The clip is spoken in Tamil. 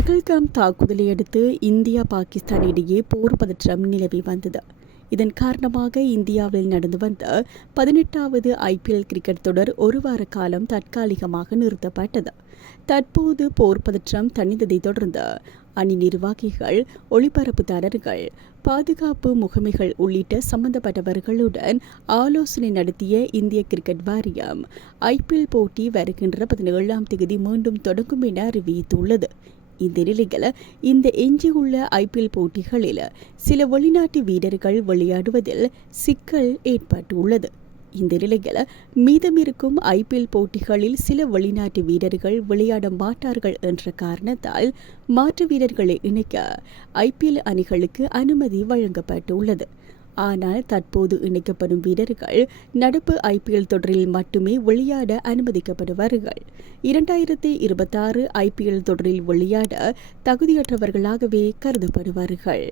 பகல்காம் தாக்குதலை அடுத்து இந்தியா பாகிஸ்தான் இடையே போர் பதற்றம் நிலவி வந்தது. இதன் காரணமாக இந்தியாவில் நடந்து வந்த பதினெட்டாவது ஐபிஎல் கிரிக்கெட் தொடர் ஒரு வார காலம் தற்காலிகமாக நிறுத்தப்பட்டது. தற்போது போர் பதற்றம் தணிந்ததைத் தொடர்ந்து அணி நிர்வாகிகள் ஒளிபரப்புதாரர்கள் பாதுகாப்பு முகமைகள் உள்ளிட்ட சம்பந்தப்பட்டவர்களுடன் ஆலோசனை நடத்திய இந்திய கிரிக்கெட் வாரியம் ஐபிஎல் போட்டி வருகின்ற பதினேழாம் தேதி மீண்டும் தொடங்கும் என அறிவித்துள்ளது. இந்த நிலையில் இந்த எஞ்சியுள்ள ஐபிஎல் போட்டிகளில் சில வெளிநாட்டு வீரர்கள் விளையாடுவதில் சிக்கல் ஏற்பட்டுள்ளது. இந்த நிலையில் மீதமிருக்கும் ஐபிஎல் போட்டிகளில் சில வெளிநாட்டு வீரர்கள் விளையாட மாட்டார்கள் என்ற காரணத்தால் மாற்று வீரர்களை இணைக்க ஐபிஎல் அணிகளுக்கு அனுமதி வழங்கப்பட்டுள்ளது. ஆனால் தற்போது இணைக்கப்படும் வீரர்கள் நடப்பு ஐபிஎல் தொடரில் மட்டுமே விளையாட அனுமதிக்கப்படுவார்கள். இரண்டாயிரத்தி இருபத்தாறு ஐபிஎல் தொடரில் விளையாட தகுதியற்றவர்களாகவே கருதப்படுவார்கள்.